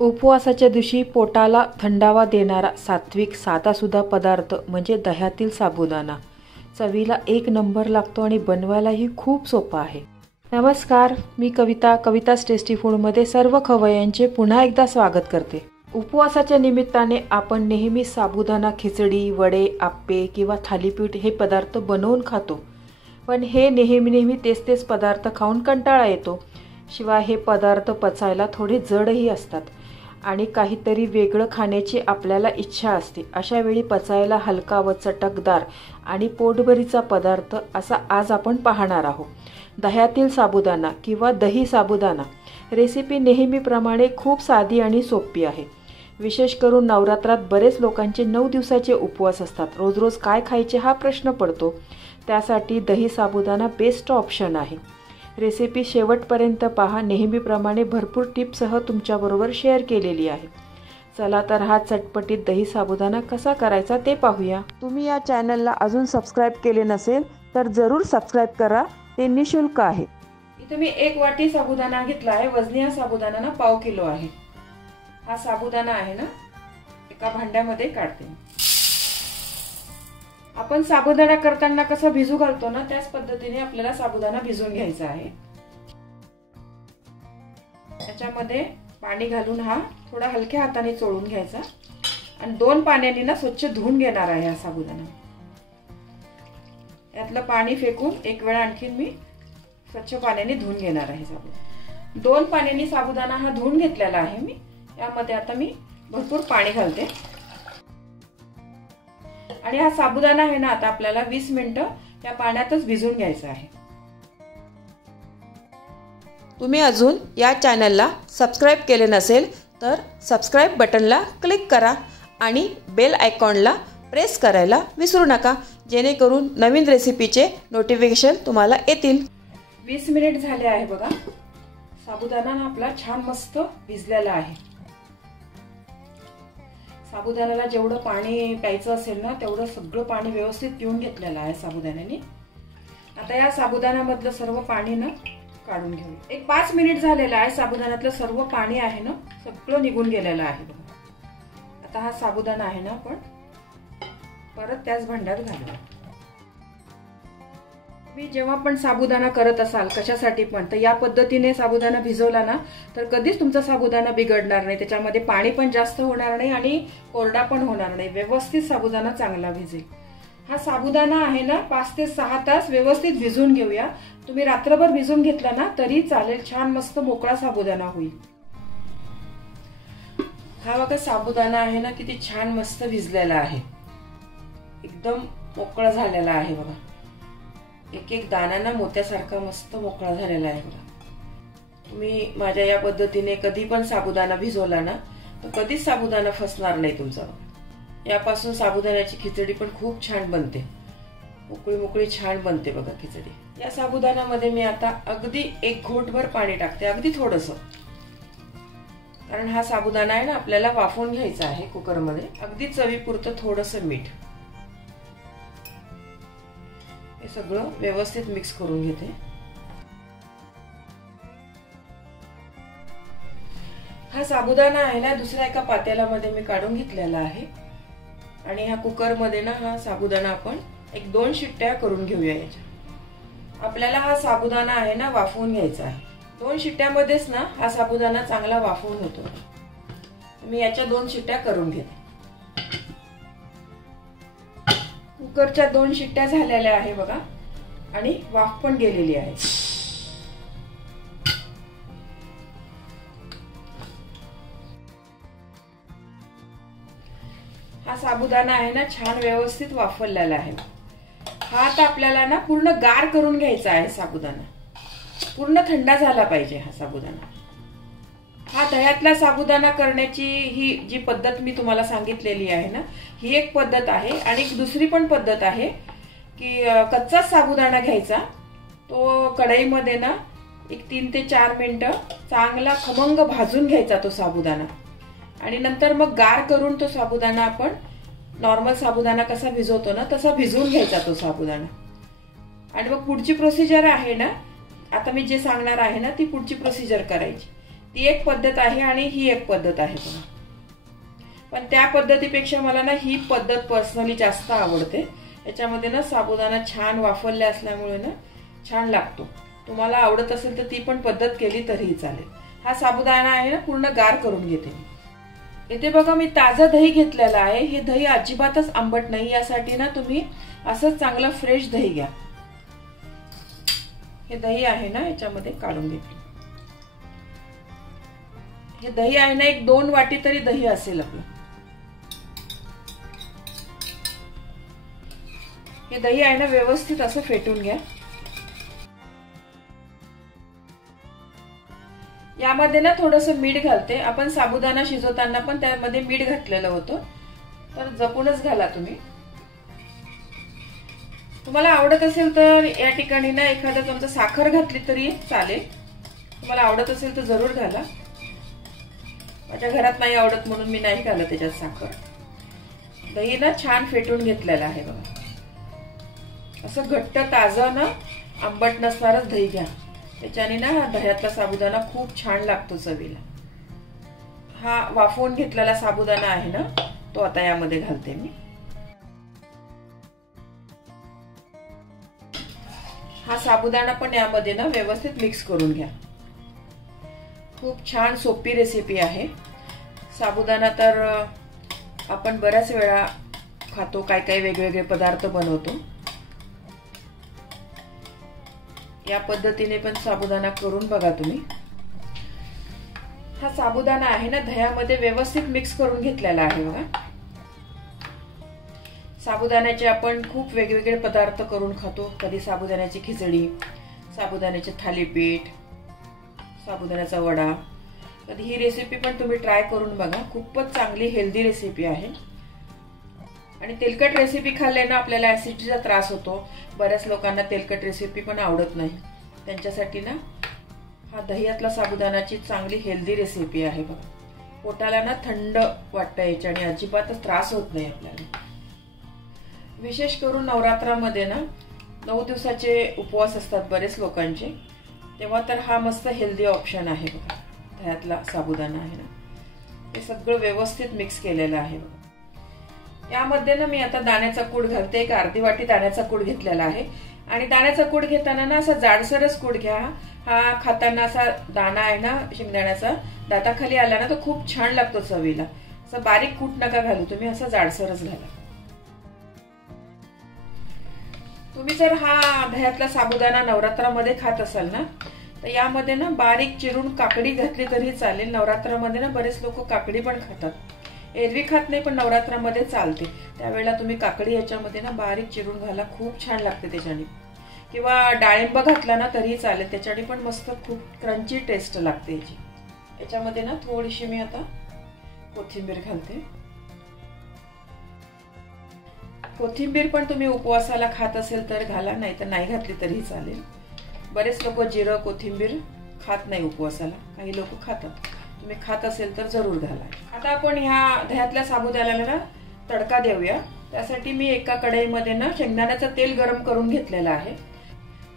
उपवासाच्या दिवशी पोटाला थंडावा देणारा सात्विक साधासुद्धा पदार्थ म्हणजे दह्यातील साबुदाणा. चवीला एक नंबर लागतो आणि बनवायलाही खूप सोपा आहे. नमस्कार, मी कविता's टेस्टी फूडमध्ये सर्व खवय्यांचे पुन्हा एकदा स्वागत करते. उपवासाच्या निमित्ताने आपण नेहमी साबुदाणा खिचडी, वडे, आप्पे किंवा थालीपीठ हे पदार्थ बनवून खातो. पण हे नेहमी तेच पदार्थ खाऊन कंटाळा येतो. शिवाय हे पदार्थ पचायला थोडे जडही असतात आणि काहीतरी वेगळं खाण्याची आपल्याला इच्छा असते. अशा वेळी पचायला हलका व चटकदार आणि पोटभरीचा पदार्थ असा आज आपण पाहणार आहोत. दह्यातील साबुदाणा किंवा दही साबुदाणा. रेसिपी नेहमीप्रमाणे खूप साधी आणि सोपी आहे. विशेष करून नवरात्रात बरेच लोकांचे 9 दिवसाचे उपवास असतात. रोज काय खायचे हा प्रश्न पडतो. त्यासाठी दही साबुदाणा बेस्ट ऑप्शन आहे. रेसिपी शेवटपर्यंत पहा. नेहमीप्रमाणे भरपूर टिप्ससह तुमच्याबरोबर शेअर केलेली आहे. चला तर हा चटपटीत दही साबुदाणा कसा करायचा ते पाहूया. तुम्ही या चॅनलला अजून सबस्क्राईब केले नसेल तर जरूर सबस्क्राईब करा. ते निःशुल्क आहे. इथे मी 1 वाटी साबुदाणा घेतला आहे. वजनी हा साबुदाणा ना 1/2 किलो आहे. हा साबुदाणा आहे ना एका भांड्यामध्ये काढते. आपण साबुदाणा करताना कसं भिजू घालतो ना त्याच पद्धतीने आपल्याला साबुदाणा भिजवून घ्यायचा आहे. त्याच्यामध्ये पाणी घालून हा थोडा हलक्या हाताने चोळून घ्यायचा आणि 2 पाण्याने ना स्वच्छ धुवून घेणार आहे हा साबुदाणा. यातलं पाणी फेकून एक वेळा आणखीन मी स्वच्छ पाण्याने धुवून घेणार आहे साबुदाणा. 2 पाण्याने साबुदाणा हा धुवून घेतलेला आहे मी. यामध्ये आता मी भरपूर पाणी घालते आणि हा साबुदाणा आहे ना आता आपल्याला 20 मिनिटं या पाण्यातच भिजवून घ्यायचा आहे. तुम्ही अजून या चॅनलला सबस्क्राईब केले नसेल तर सबस्क्राईब बटनला क्लिक करा आणि बेल आयकॉनला प्रेस करायला विसरू नका, जेणेकरून नवीन रेसिपीचे नोटिफिकेशन तुम्हाला येतील. 20 मिनिट झाले आहे बघा. साबुदाणा आपला छान मस्त भिजलेला आहे. साबुदाण्याला जेवढं पाणी प्यायचं असेल ना तेवढं सगळं पाणी व्यवस्थित पिऊन घेतलेलं आहे साबुदाण्याने. आता या साबुदाण्यामधलं सर्व पाणी ना काढून घेऊ. एक 5 मिनिट झालेलं आहे. साबुदाण्यातलं सर्व पाणी आहे ना सगळं निघून गेलेलं आहे बघा. आता हा साबुदाणा आहे ना आपण परत त्याच भांड्यात घालू. तुम्ही जेव्हा पण साबुदाणा करत असाल कशासाठी पण तर या पद्धतीने साबुदाणा भिजवला ना तर कधीच तुमचा साबुदाणा बिघडणार नाही. त्याच्यामध्ये पाणी पण जास्त होणार नाही आणि कोरडा पण होणार नाही. व्यवस्थित साबुदाणा चांगला भिजेल. हा साबुदाणा आहे ना 5 ते 6 तास व्यवस्थित भिजवून घेऊया. तुम्ही रात्रभर भिजवून घेतला ना तरी चालेल. छान मस्त मोकळा साबुदाणा होईल. हा बघा साबुदाणा आहे ना किती छान मस्त भिजलेला आहे. एकदम मोकळा झालेला आहे बघा. एक दाणा ना मोत्यासारखा मस्त मोकळा झालेला आहे बघा. तुम्ही माझ्या या पद्धतीने कधी पण साबुदाणा भिजवला ना तर कधीच साबुदाणा फसणार नाही तुमचा. यापासून साबुदाण्याची खिचडी पण खूप छान बनते. मोकळी छान बनते बघा खिचडी. या साबुदाण्यामध्ये मी आता अगदी 1 घोटभर पाणी टाकते. अगदी थोडंसं, कारण हा साबुदाणा आहे ना आपल्याला वाफवून घ्यायचा आहे कुकरमध्ये. अगदी चवीपुरतं थोडंसं मीठ. हे सगळं व्यवस्थित मिक्स करून घेते. हा साबुदाणा आहे ना दुसऱ्या एका पातेल्यामध्ये मी काढून घेतलेला आहे आणि ह्या कुकरमध्ये ना हा साबुदाणा आपण 1-2 शिट्ट्या करून घेऊया. याच्या आपल्याला हा साबुदाणा आहे ना वाफवून घ्यायचा आहे. 2 शिट्ट्यामध्येच ना हा साबुदाणा चांगला वाफवून होतो. मी याच्या 2 शिट्ट्या करून घेते. कुकरच्या 2 शिट्ट्या झालेल्या आहे बघा आणि वाफ पण गेलेली आहे. हा साबुदाणा आहे ना छान व्यवस्थित वाफवलेला आहे. हा आता आपल्याला ना पूर्ण गार करून घ्यायचा आहे. साबुदाणा पूर्ण थंड झाला पाहिजे हा साबुदाणा. हा दह्यातला साबुदाणा करण्याची ही जी पद्धत मी तुम्हाला सांगितलेली आहे ना ही एक पद्धत आहे. आणि एक दुसरी पण पद्धत आहे की कच्चा साबुदाणा घ्यायचा. तो कढईमध्ये ना 3 ते 4 मिनिटं चांगला खमंग भाजून घ्यायचा तो साबुदाणा आणि नंतर मग गार करून तो साबुदाणा आपण नॉर्मल साबुदाणा कसा भिजवतो ना तसा भिजवून घ्यायचा तो साबुदाणा. आणि मग पुढची प्रोसिजर आहे ना आता मी जे सांगणार आहे ना ती पुढची प्रोसिजर करायची. ती एक पद्धत आहे आणि ही एक पद्धत आहे बघा. पण त्या पद्धतीपेक्षा मला ना ही पद्धत पर्सनली जास्त आवडते. याच्यामध्ये ना साबुदाणा छान वाफरले असल्यामुळे ना छान लागतो. तुम्हाला आवडत असेल तर ती पण पद्धत केली तरीही चालेल. हा साबुदाणा आहे ना पूर्ण गार करून घेते मी. इथे बघा मी ताजं दही घेतलेलं आहे. हे दही अजिबातच आंबट नाही. यासाठी ना तुम्ही असंच चांगलं फ्रेश दही घ्या. हे दही आहे ना याच्यामध्ये काढून घेते. हे दही आहे ना 1-2 वाटी तरी दही असेल आपलं. हे दही आहे ना व्यवस्थित असं फेटून घ्या. यामध्ये ना थोडंसं मीठ घालते. आपण साबुदाणा शिजवताना पण त्यामध्ये मीठ घातलेलं होतं, तर जपूनच घाला तुम्ही. तुम्हाला आवडत असेल तर या ठिकाणी ना एखादा चमचा साखर घातली तरी चालेल. तुम्हाला आवडत असेल तर जरूर घाला. माझ्या घरात नाही आवडत म्हणून मी नाही घालत त्याच्यात साखर. दही ना छान फेटून घेतलेलं आहे बघा. असं घट्ट ताजं ना आंबट नसणारच दही घ्या. त्याच्याने ना हा दह्यातला साबुदाणा खूप छान लागतो चवीला. हा वाफवून घेतलेला साबुदाणा आहे ना तो आता यामध्ये घालते मी. हा साबुदाणा पण यामध्ये ना व्यवस्थित मिक्स करून घ्या. खूप छान सोपी रेसिपी आहे. साबुदाणा तर आपण बऱ्याच वेळा खातो, काय काय वेगवेगळे पदार्थ बनवतो. या पद्धतीने पण साबुदाणा करून बघा तुम्ही. हा साबुदाणा आहे ना दह्यामध्ये व्यवस्थित मिक्स करून घेतलेला आहे बघा. साबुदाण्याचे आपण खूप वेगवेगळे पदार्थ करून खातो. कधी साबुदाण्याची खिचडी, साबुदाण्याचे थालीपीठ, साबुदाण्याचा वडा. कधी ही रेसिपी पण तुम्ही ट्राय करून बघा. खूपच चांगली हेल्दी रेसिपी आहे. आणि तेलकट रेसिपी खाल्ले ना आपल्याला ऍसिडिटीचा त्रास होतो. बऱ्याच लोकांना तेलकट रेसिपी पण आवडत नाही. त्यांच्यासाठी ना हा दह्यातला साबुदाणाची चांगली हेल्दी रेसिपी आहे बघा. पोटाला ना थंड वाटतं याच्याने, अजिबातच त्रास होत नाही आपल्याला. विशेष करून नवरात्रामध्ये ना 9 दिवसाचे उपवास असतात बरेच लोकांचे, तेव्हा तर हा मस्त हेल्दी ऑप्शन आहे बघा. दह्यातला साबुदाणा आहे ना हे सगळं व्यवस्थित मिक्स केलेलं आहे बघा. यामध्ये ना मी आता दाण्याचा कूट घालते. एक अर्धी वाटी दाण्याचा कूट घेतलेला आहे. आणि दाण्याचा कूट घेताना ना असा जाडसरच कूट घ्या. हा खाताना असा दाणा आहे ना शेंगदाण्याचा दाताखाली आला ना तो खूप छान लागतो चवीला. असं बारीक कूट नका घालू तुम्ही, असं जाडसरच घाला. तुम्ही जर हा दह्यातला साबुदाणा नवरात्रामध्ये खात असाल ना तर यामध्ये ना बारीक चिरून काकडी घातली तरी चालेल. नवरात्रामध्ये ना बरेच लोक काकडी पण खातात. एरवी खात नाही पण नवरात्रामध्ये चालते. त्यावेळेला तुम्ही काकडी याच्यामध्ये ना बारीक चिरून घाला. खूप छान लागते त्याच्याने. किंवा डाळिंब घातला ना तरी चालेल. त्याच्याने पण मस्त खूप क्रंची टेस्ट लागते याची. याच्यामध्ये ना थोडीशी मी आता कोथिंबीर घालते. कोथिंबीर पण तुम्ही उपवासाला खात असेल तर घाला, नाही तर नाही घातली तरी चालेल. बरेच लोक जिरं कोथिंबीर खात नाही उपवासाला, काही लोक खातात. तुम्ही खात असेल तर जरूर घाला. आता आपण ह्या दह्यातल्या साबुदाण्याला ना तडका देऊया. त्यासाठी मी एका कढईमध्ये ना शेंगदाण्याचं तेल गरम करून घेतलेलं आहे.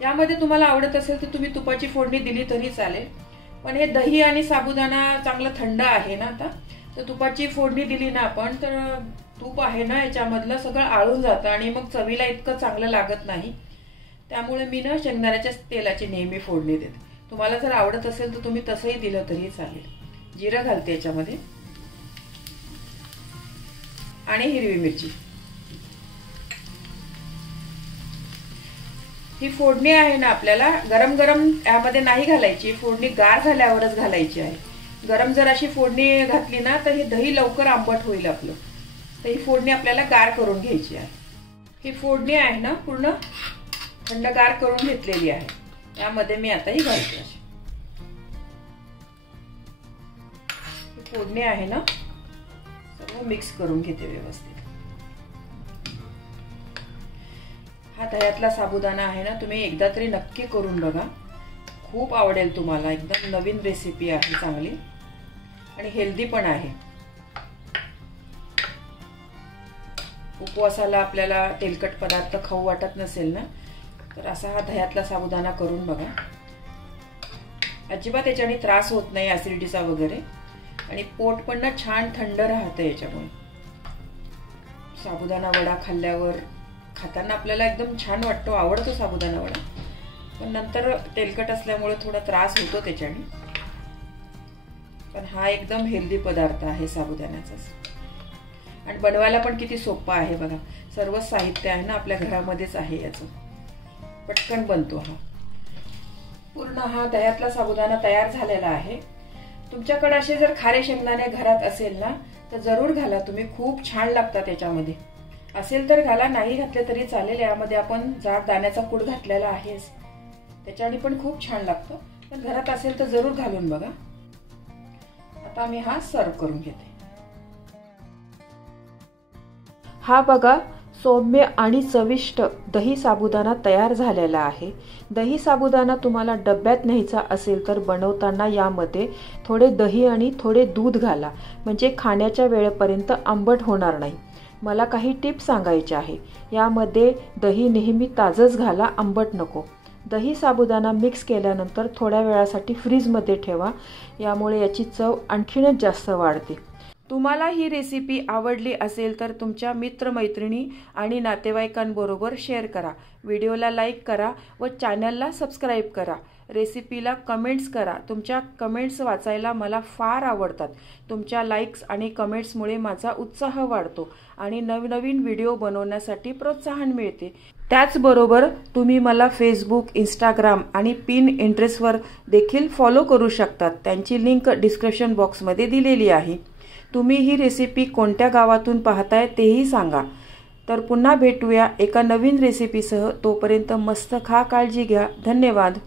यामध्ये तुम्हाला आवडत असेल तर तुम्ही तुपाची फोडणी दिली तरी चालेल. पण हे दही आणि साबुदाणा चांगलं थंड आहे ना आता, तर तुपाची फोडणी दिली ना आपण तर तूप आहे ना याच्यामधलं सगळं आळून जातं आणि मग चवीला इतकं चांगलं लागत नाही. त्यामुळे मी ना शेंगदाण्याच्या तेलाची नेहमी फोडणी देते. तुम्हाला जर आवडत असेल तर तुम्ही तसंही दिलं तरी चालेल. जिरं घालते याच्यामध्ये आणि हिरवी मिरची. ही फोडणी आहे ना आपल्याला गरम गरम यामध्ये नाही घालायची. फोडणी गार झाल्यावरच घालायची आहे. गरम जर अशी फोडणी घातली ना तर हे दही लवकर आंबट होईल आपलं. तर ही फोडणी आपल्याला गार करून घ्यायची आहे. ही फोडणी आहे ना पूर्ण थंडगार करून घेतलेली आहे. यामध्ये मी आता ही घालते. फोडणी आहे ना सर्व मिक्स करून घेते व्यवस्थित. हा दह्यातला साबुदाणा आहे ना तुम्ही एकदा तरी नक्की करून बघा. खूप आवडेल तुम्हाला. एकदम नवीन रेसिपी आहे, चांगली आणि हेल्दी पण आहे. उपवासाला आपल्याला तेलकट पदार्थ खाऊ वाटत नसेल ना तर असा हा दह्यातला साबुदाणा करून बघा. अजिबात याच्याने त्रास होत नाही ऍसिडिटीचा वगैरे, आणि पोट पण ना छान थंड राहतं याच्यामुळे. साबुदाणा वडा खाताना आपल्याला एकदम छान वाटतो, आवडतो साबुदाणा वडा, पण नंतर तेलकट असल्यामुळे थोडा त्रास होतो त्याच्याने. पण हा एकदम हेल्दी पदार्थ आहे साबुदाण्याचा, आणि बनवायला पण किती सोपा आहे बघा. सर्व साहित्य आहे ना आपल्या घरामध्येच आहे, याचं पटकन बनतो. पूर्ण हा दह्यातला साबुदाणा तयार झालेला आहे. तुमच्याकडे असे जर खारे शेंगदाणे घरात असेल ना तर जरूर घाला तुम्ही, खूप छान लागतात याच्यामध्ये. असेल तर घाला, नाही घातले तरी चालेल. यामध्ये आपण जाड दाण्याचा कूट घातलेला आहेच, त्याच्याने पण खूप छान लागतं. पण घरात असेल तर जरूर घालून बघा. आता मी हा सर्व करून घेते. हा बघा सौम्य आणि चविष्ट दही साबुदाणा तयार झालेला आहे. दही साबुदाणा तुम्हाला डब्यात न्यायचा असेल तर बनवताना यामध्ये थोडे दही आणि थोडे दूध घाला, म्हणजे खाण्याच्या वेळेपर्यंत आंबट होणार नाही. मला काही टिप्स सांगायचे आहे. यामध्ये दही नेहमी ताजंच घाला, आंबट नको. दही साबुदाणा मिक्स केल्यानंतर थोड्या वेळासाठी फ्रीजमध्ये ठेवा, यामुळे याची चव आणखीनच जास्त वाढते. तुम्हाला ही रेसिपी आवडली असेल तर तुमच्या मित्रमैत्रिणी आणि नातेवाईकांबरोबर शेअर करा. व्हिडिओला लाईक करा व चॅनलला सबस्क्राईब करा. रेसिपीला कमेंट्स करा. तुमच्या कमेंट्स वाचायला मला फार आवडतात. तुमच्या लाईक्स आणि कमेंट्समुळे माझा उत्साह वाढतो आणि नवनवीन व्हिडिओ बनवण्यासाठी प्रोत्साहन मिळते. त्याचबरोबर तुम्ही मला फेसबुक, इंस्टाग्राम आणि पिनट्रेस्टवर देखील फॉलो करू शकतात. त्यांची लिंक डिस्क्रिप्शन बॉक्समध्ये दिलेली आहे. तुम्ही ही रेसिपी कोणत्या गावातून पाहताय तेही सांगा. तर पुन्हा भेटूया एका नवीन रेसिपीसह. तोपर्यंत मस्त खा, काळजी घ्या. धन्यवाद.